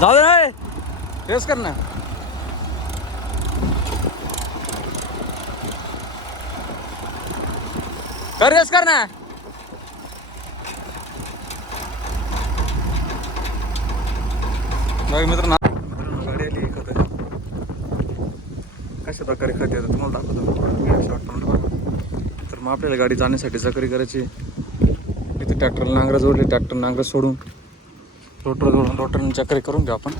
जाऊ दे रे. रेस कर ना. कर रेस कर ना. गाडी आली खत कशा प्रकारे खत येतं तुम्हाला दाखवतो. शॉर्ट तर मग आपल्याला गाडी जाण्यासाठी जकरी करायची. इथे ट्रॅक्टरला नांगरं जोडली ट्रॅक्टर नांगरं सोडून. रोटर जोडून रोटरने चक्री करून घेऊ आपण.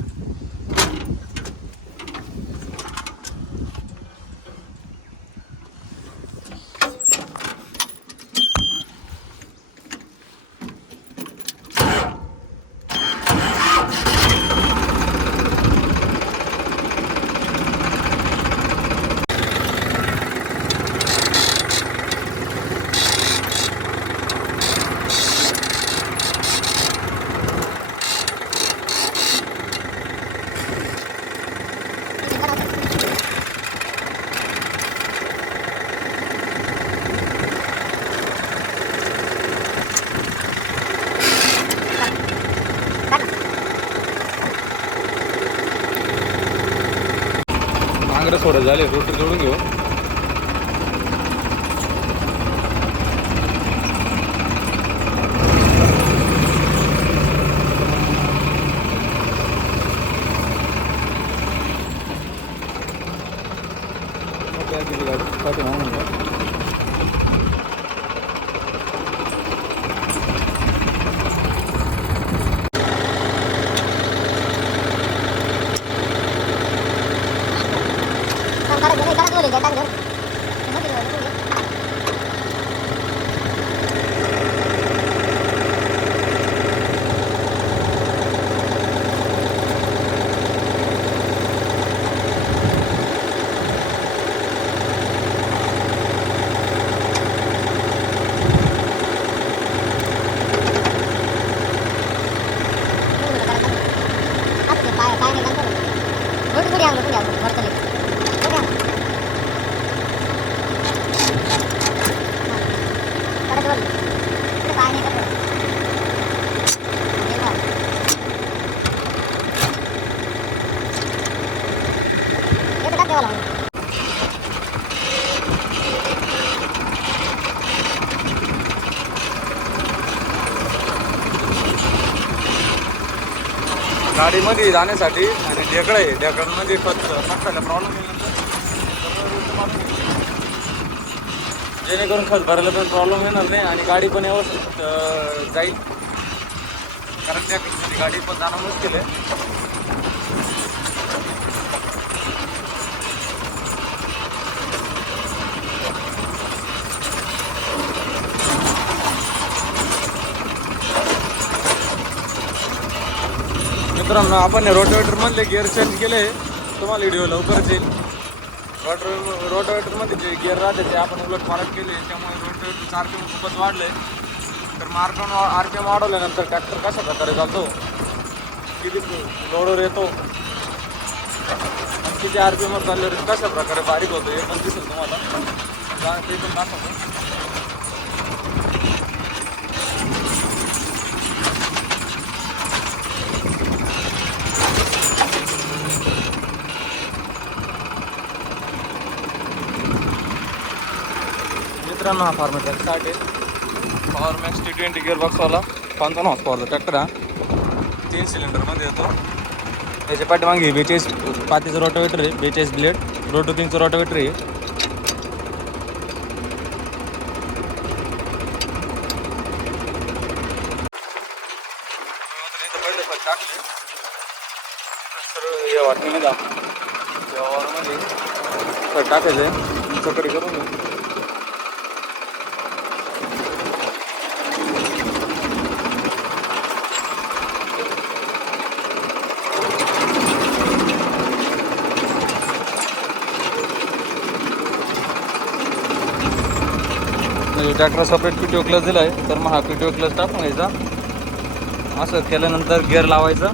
नांगरं सोडत झाले रोटर जोडून घेऊ गाडीमध्ये जाण्यासाठी आणि ढेकळं आहे ढेकळांमध्ये खत खताला प्रॉब्लेम जेणेकरून खत भरायला पण प्रॉब्लेम येणार नाही आणि गाडी पण व्यवस्थित जाईल. कारण त्या गाडी पण जाणं मुश्किल आहे. मित्रांनो आपण रोटावेटरमधले गिअर चेंज केले. तुम्हाला व्हिडिओ लवकरच येईल. रोटर रोटावेटरमध्ये जे गिअर राहते ते आपण उलट पालट केले त्यामुळे रोटावेटरचं आर पी एम खूपच वाढलं तर मार्कन आर पी एम वाढवल्यानंतर ट्रॅक्टर कशा प्रकारे चालतो? किती लोडवर येतो? आणि किती आर पी एमवर चालल्यावर कशा प्रकारे बारीक होतो हे पण दिसेल तुम्हाला. ते पण दाखवतो. मित्रांनो हा फार्मेटर स्टार्ट आहे. Power max T twenty gear बॉक्सवाला पंचावन्न हॉर्स पॉवरचा ट्रॅक्टर हा. तीन सिलेंडरमध्ये येतो. त्याच्या पाठीमागे बेचाळीस पातीचं रोटोवेटर आहे. बेचाळीस ब्लेड रोटो तीनचं रोटोवेटर आहे. वाटणीमध्ये व्यवहारामध्ये तर टाकायचं आहे चकडी करून म्हणजे tractor separate P T O clutch दिला आहे तर मग हा पी टी ओ क्लच टाकून घ्यायचा असं केल्यानंतर गिअर लावायचा.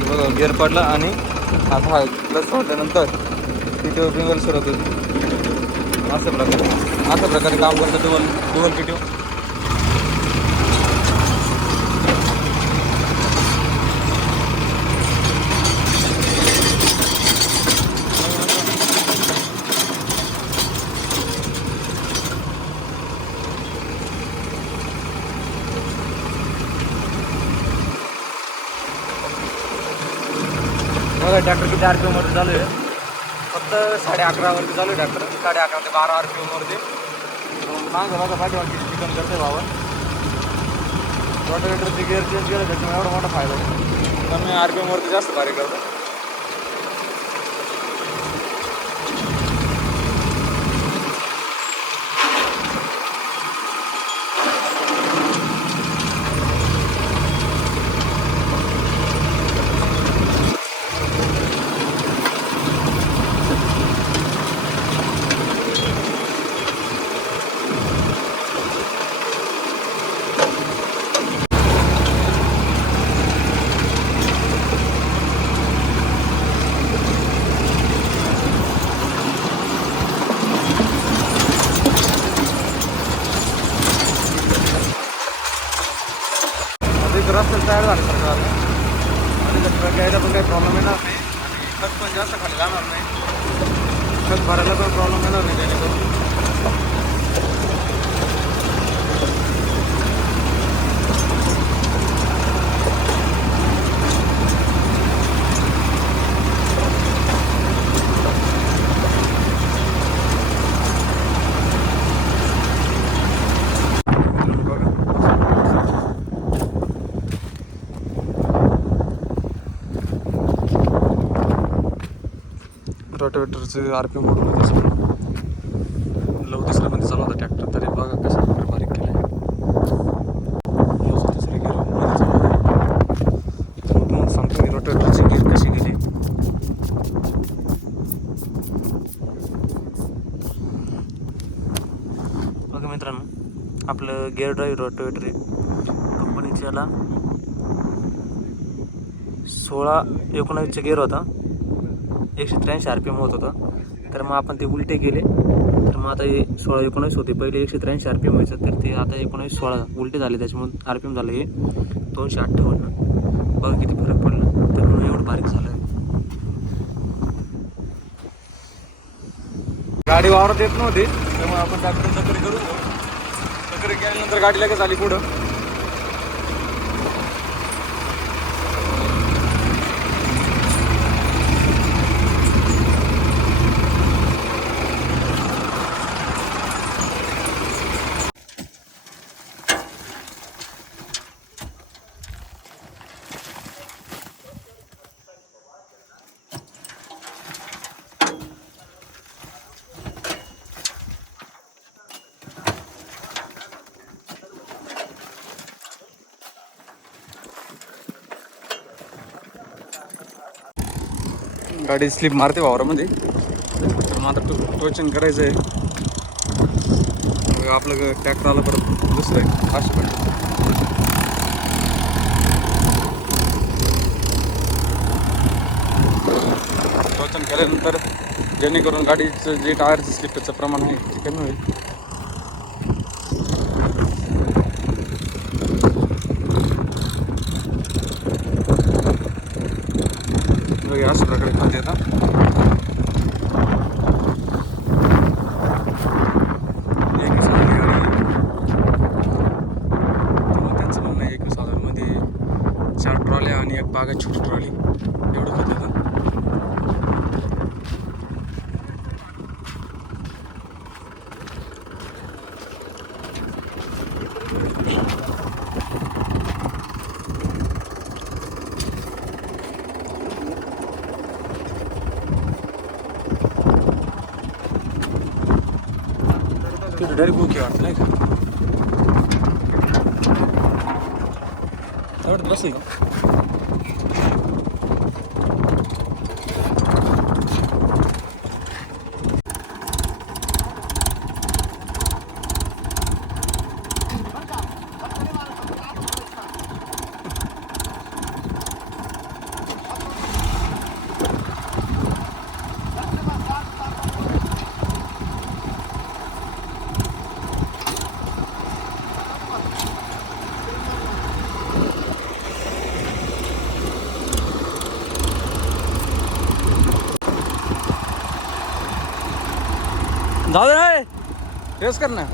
बघा गिअर पडला आणि आता हा क्लच सोडल्यानंतर पी टी ओ पिंगल सुरू होती. असं प्रकारे असं प्रकारे काम करतं dual P T O tractor किती आर पी एमवरती चालू आहे? फक्त साडे अकरावरती चालू आहे ट्रॅक्टर. साडे अकरा ते बारा आर पी एमवरती मागं बघा पाठीमागे किती चिकन करते बाबा रोटावेटरची गिअर चेंज केलं त्याच्यामुळे एवढा मोठा फायदा आहे. कमी आर पी एमवरती जास्त भारी करतो आता एक रस्ता तयार झाला सारखं झालं आणि घ्यायला पण काही प्रॉब्लेम येणार नाही. आणि खत पण जास्त खाली जाणार नाही. खत भरायला पण प्रॉब्लेम येणार नाही जेणेकरून बघा रोटावेटरचे आर पी एम मोडमध्ये चालू लव तिसऱ्यामध्ये चालू होता ट्रॅक्टर तरी बघा कशा प्रकारे बारीक केलं आहे तिसरे गेअरमध्ये तुम्हाला सांगतो मी रोटावेटरची गेअर कशी गेली बघा मित्रांनो आपलं गिअर ड्राईव्ह रोटोवेटर आहे. कंपनीच्या याला सोळा एकोणावीसचा गिअर होता. एकशे त्र्याऐंशी आर पी एम होत होता. तर मग आपण ते उलटे केले. तर मग आता हे सोळा एकोणावीस होते. पहिले एकशे त्र्याऐंशी आर पी एम व्हायचं. तर ते आता एकोणावीस सोळा उलटे झाले. त्याच्यामुळे आर पी एम झालं हे दोनशे अठ्ठावन्न. बघ किती फरक पडला. तर मग एवढं बारीक झालं. गाडी वावरत येत नव्हती. त्यामुळे आपण ट्रॅक्टर चक्री करू. चक्री केल्यानंतर गाडी लगेच आली पुढं. गाडी स्लिप मारते वावरामध्ये. तर मग आता टो टोचन करायचं आहे मग आपलं ट्रॅक्टर आला परत दुसरं आहे फास्ट पण. टोचन केल्यानंतर जेणेकरून गाडीचं जे टायरचं स्लिपचं प्रमाण आहे ते कमी होईल? बघा, खात येतात ಡರ್ಗೋಕೆ ಆಡ್ತಾನೆ ತರ್ಡ್ ಬಸ್ ಈಗ जाऊ दे ना रेस कर ना.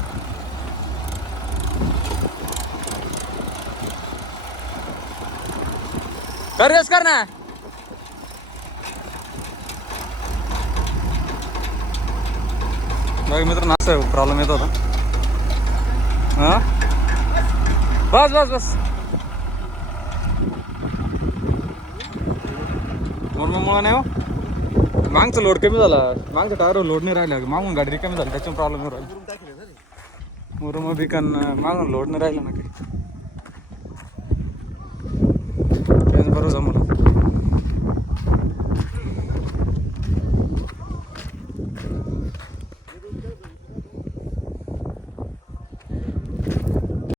कर रेस कर ना. बघ मित्र असं प्रॉब्लेम येत होता. हा? बस बस बस. मुळे नाही हो. मागचा लोड कमी झाला. मागच्या टायरवर लोड नाही राहिला. मागून गाडी कमी झाली त्याच्यामुळे प्रॉब्लेम नाही राहिला. मुरुम बिकन मागून लोड नाही राहिला ना काही. बरोबर जमलं.